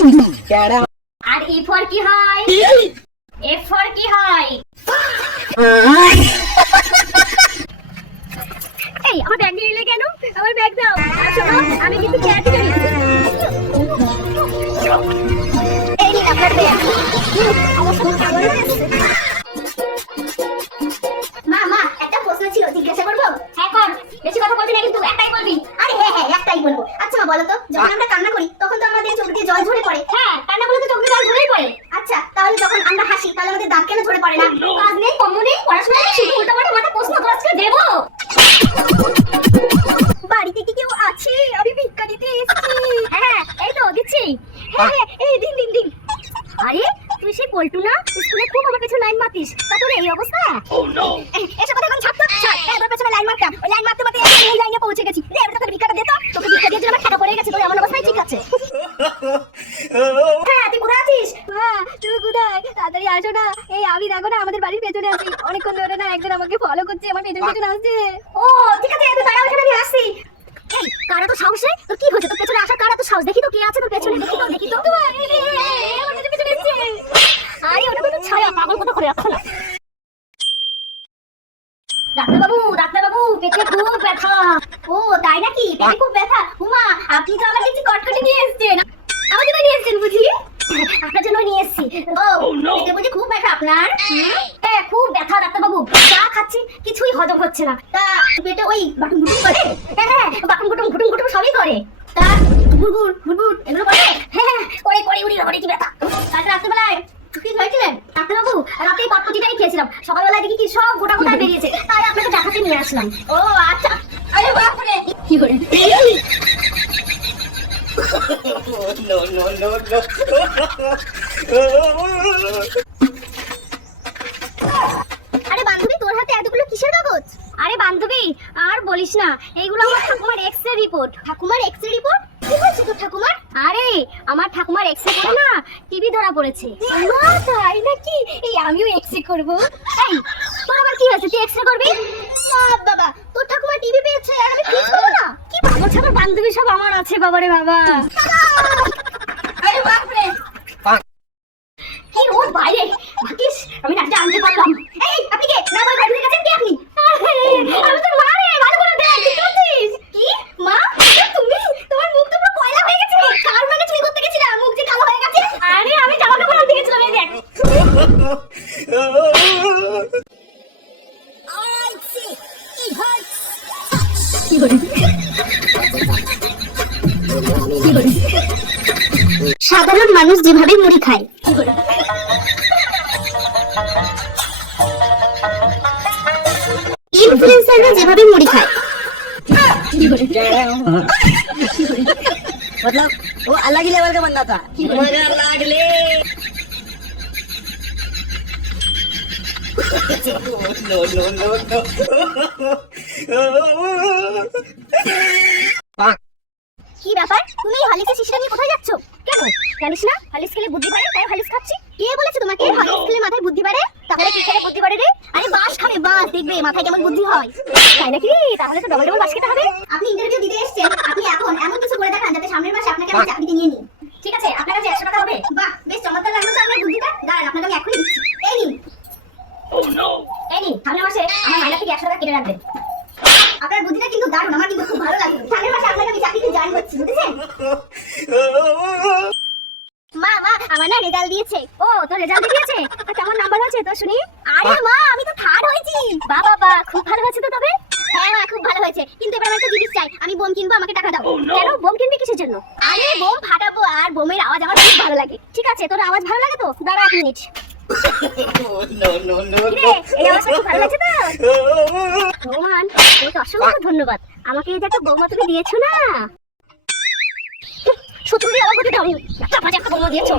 R E for কি হয়? F for কি হয়? এই আমার ব্যাগ নিয়ে এলে কেন? আমার ব্যাগ দাও। শোনো, আমি কিন্তু ক্যাট জানি। এই নিন আপনার ব্যাগ। আমার সব খাবার আছে। মা একটা প্রশ্ন ছিল, জিজ্ঞাসা করবো? হ্যাঁ কর, বেশি কথা বলবি না কিন্তু একটাই বলবি। আরে হ্যাঁ একটাই বলবো। আচ্ছা মা বলো তো, যখন আমরা কান্না করি তখন তো আমাদের চোখ দিয়ে জল ঝরে পড়ে। হ্যাঁ, কান্না করলে তো চোখ দিয়ে জল ঝরেই পড়ে। আচ্ছা তাহলে যখন আমরা হাসি তাহলে আমাদের দাঁত কেন ঝরে পড়ে না? কাজ নেই, কম্ম নেই, পড়াশোনা নেই, শুধু উল্টাপাল্টা মাথা প্রশ্ন করছে দেবো। বাড়িতে কি কেউ আছে? আমি ভিক্ষা দিতে এসেছি। হ্যাঁ এই তো দিচ্ছি। হ্যাঁ এই দিন। আরে তুই সেই পল্টু না, স্কুলে খুব আমার পেছনে লাইন মারতিস, তা তোর এই অবস্থা? এসব কথা এখন ছাড় তো, ছাড়। তোর পেছনে লাইন মারতাম, ওই লাইন মারতে এই লাইনে পৌঁছে গেছি। দে এবার তোকে ভিক্ষাটা দে তো, তোকে ভিক্ষা দিয়ে আমার টাকা পড়ে গেছে, তোর এমন অবস্থায় ঠিক আছে। হ্যাঁ তুই কোথায় আছিস? তুই কোথায়? তাড়াতাড়ি আসো না। এই আমি দেখো না আমাদের বাড়ির পেছনে আছি, অনেকক্ষণ ধরে না একজন আমাকে ফলো করছে, আমার পেছনে আসছে। ও ঠিক আছে, তুই দাঁড়া, ওখানে আমি আসছি। এই কারা তো সাহস রে? তোর কি হয়েছে? তোর পেছনে আসা কারা তো সাহস? দেখি তো কে আছে তোর পেছনে, দেখি তো। আমার পেছনে এসেছে। আরে ওটা তো ছায়া, পাগল কথা করে রাখো না। ডাক্তারবাবু পেটে খুব ব্যথা। ও তাই নাকি? পেটে খুব ব্যথা? উমা আপনি তো আমার কিছু কটকটি নিয়ে এসেছেন। আমার জন্য নিয়ে এসেছেন বুঝি? আপনার জন্য নিয়ে এসেছি। ও পেটে বুঝি খুব ব্যথা আপনার? হ্যাঁ খুব ব্যথা ডাক্তারবাবু, যা খাচ্ছি কিছুই হজম হচ্ছে না। তা পেটে ওই বাটুম গুটুম করে? হ্যাঁ বাটুম গুটুম ঘুটুম ঘুটুম সবই করে। তা গুড়গুড় গুড়গুড় এগুলো করে? হ্যাঁ করে উড়ি কি ব্যথা। কাল রাত্রেবেলায় কি হয়েছিলেন ডাক্তারবাবু? রাতে পাতপচিটাই খেয়েছিলাম, সকালবেলায় দেখি কি সব গোটা বেরিয়েছে, তাই আপনাকে দেখাতে নিয়ে আসলাম। ও আচ্ছা। আরে বাপরে কি করে? আরে বান্ধবী তোর হাতে এতগুলো কিসের কাগজ? আরে বান্ধবী আর বলিস না, এইগুলো আমার ঠাকুমার এক্সরে রিপোর্ট। ঠাকুমার এক্সরে রিপোর্ট? কি হয়েছে তোর ঠাকুমার? আরে আমার ঠাকুমার এক্সরে করে না টিবি ধরা পড়েছে। তাই নাকি? এই আমিও এক্সরে করব। এই তোর আবার কি হয়েছে, তুই এক্সরে করবি? বাবা তোর ঠাকুমা টিবি পেয়েছে আর আমি ফিক্স করব না? কি পাগল ছাগল বান্ধবী সব আমার আছে বাবারে বাবা। আরে বাপ রে কি ওর বাইরে ভাকিস, আমি না জানতে পারলাম। এই আপনি কে? না ভাই বাইরে গেছেন কি আপনি? আমি তো মা রে, ভালো করে দেখ কি করছিস? কি মা? তুমি? তোমার মুখ তো পুরো কয়লা হয়ে গেছে। কার মানে চুরি করতে গেছিলা, মুখ যে কালো হয়ে গেছে? আরে আমি জামা কাপড় আনতে গেছিলাম, এই দেখ। সাধারণ মানুষ যেভাবে মুড়ি খায়, ইনফ্লুয়েন্সাররা যেভাবে মুড়ি খায়, मतलब वो अलग ही लेवल का बंदा था। मगर लागले কি ব্যাপার? তুমি হলিক্সের শিশিটা নিয়ে কোথায় যাচ্ছ? কেন জানিস না হলিক্স খেলে বুদ্ধি বাড়ে, তাই হলিক্স খাচ্ছি। কে বলেছে তোমাকে হলিক্স খেলে মাথায় বুদ্ধি বাড়ে? তাহলে কি খেলে বুদ্ধি বাড়ে রে? আরে বাস খাবে, বাস দেখবে মাথায় কেমন বুদ্ধি হয়। তাই নাকি? তাহলে তো ডবল বাস খেতে হবে। আপনি ইন্টারভিউ দিতে এসেছেন, আপনি এখন এমন কিছু করে দেখান যাতে সামনের মাসে আপনাকে আমি চাকরিতে নিয়ে নিই। ঠিক আছে আপনার কাছে 100 টাকা হবে? বাহ বেশ চমৎকার লাগলো তো আপনার বুদ্ধিটা। দাঁড়ান আপনাকে আমি এখনই দিচ্ছি। এই নিন। এই নিন সামনের মাসে আমার মাইনা থেকে 100 টাকা কেটে রাখবেন। আপনার বুদ্ধিটা কিন্তু দারুণ, আমার কিন্তু খুব ভালো লাগলো। সামনের মাসে আপনাকে আমি চাকরিতে জয়েন করছি, বুঝেছেন? মা আমার না রেজাল্ট দিয়েছে। ও তোর রেজাল্ট দিয়েছে? তো কেমন নাম্বার হয়েছে তোর শুনি? আরে মা আমি তো থার্ড হয়েছি। বাবা খুব ভালো হয়েছে তো তবে। হ্যাঁ মা খুব ভালো হয়েছে, কিন্তু এবার আমার একটা জিনিস চাই, আমি বোম কিনবো, আমাকে টাকা দাও। কেন বোম কিনবি কিসের জন্য? আরে বোম ফাটাবো, আর বোমের আওয়াজ আমার খুব ভালো লাগে। ঠিক আছে তোর আওয়াজ ভালো লাগে তো দাঁড়া 1 মিনিট। এই আওয়াজটা খুব ভালো লাগছে তো? ভগবান তোমাকে অসংখ্য ধন্যবাদ, আমাকে এই যে একটা বৌমা তুমি দিয়েছো না, সত্যি আমার প্রতি দাও। একটা বাজে একটা বৌমা দিয়েছো।